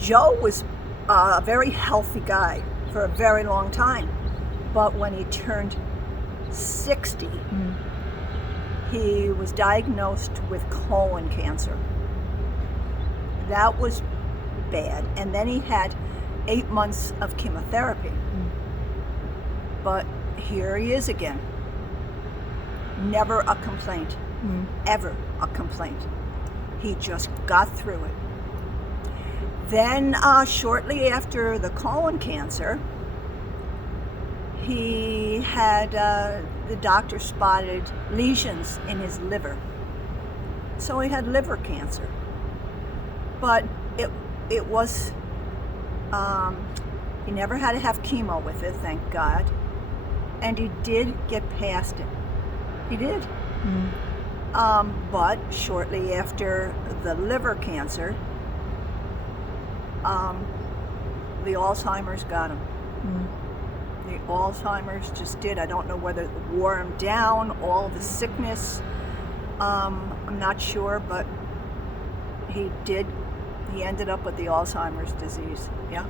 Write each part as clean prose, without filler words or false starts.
Joe was a very healthy guy for a very long time, but when he turned 60, he was diagnosed with colon cancer. That was bad. And then he had 8 months of chemotherapy. But here he is again. Never a complaint. Ever a complaint. He just got through it. Then shortly after the colon cancer, he had, the doctor spotted lesions in his liver. So he had liver cancer. But it was, he never had to have chemo with it, thank God. And he did get past it. He did. But shortly after the liver cancer, the Alzheimer's got him. The Alzheimer's just did. I don't know whether it wore him down, all the sickness. I'm not sure, but he did. He ended up with the Alzheimer's disease. Yeah.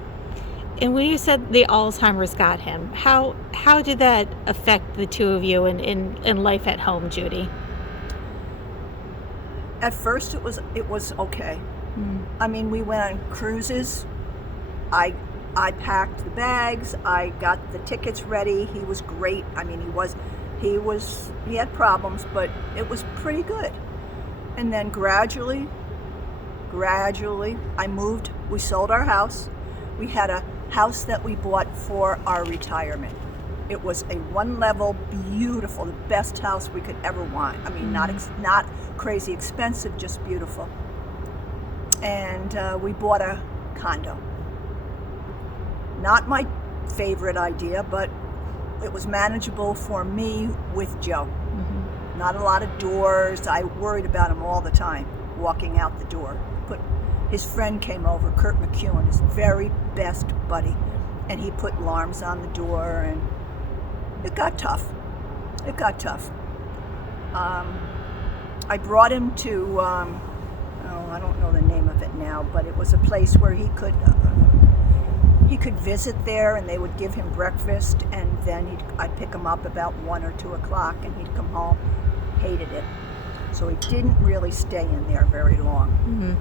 And when you said the Alzheimer's got him, how did that affect the two of you in life at home, Judy? At first, it was okay. I mean, we went on cruises. I packed the bags. I got the tickets ready. He was great. I mean, he had problems, but it was pretty good. And then gradually, I moved. We sold our house. We had a house that we bought for our retirement. It was a one-level, beautiful, the best house we could ever want. I mean, not crazy expensive, just beautiful. And we bought a condo. Not my favorite idea, but it was manageable for me with Joe. Not a lot of doors. I worried about him all the time, walking out the door. His friend came over, Kurt McEwen, his very best buddy, and he put alarms on the door, and it got tough. I brought him to, I don't know the name of it now, but it was a place where he could visit there, and they would give him breakfast, and then I'd pick him up about 1 or 2 o'clock, and he'd come home. Hated it. So he didn't really stay in there very long.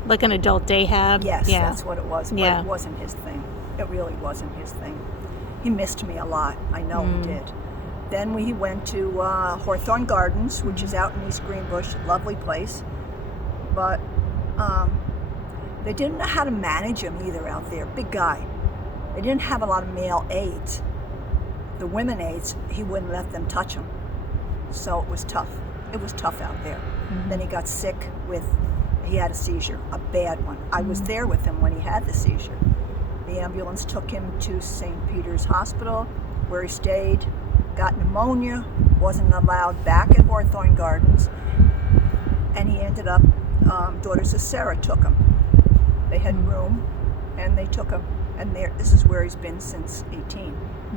Like an adult day hab? Yes, yeah. That's what it was. But it wasn't his thing. It really wasn't his thing. He missed me a lot. I know he did. Then we went to Hawthorne Gardens, which is out in East Greenbush, lovely place. But they didn't know how to manage him either out there. Big guy. They didn't have a lot of male aides. The women aides, he wouldn't let them touch him. So it was tough. It was tough out there. Then he got sick he had a seizure, a bad one. I was there with him when he had the seizure. The ambulance took him to St. Peter's Hospital, where he stayed, got pneumonia, wasn't allowed back at Hawthorne Gardens, and he ended up, Daughters of Sarah took him. They had room, and they took him, and this is where he's been since 18.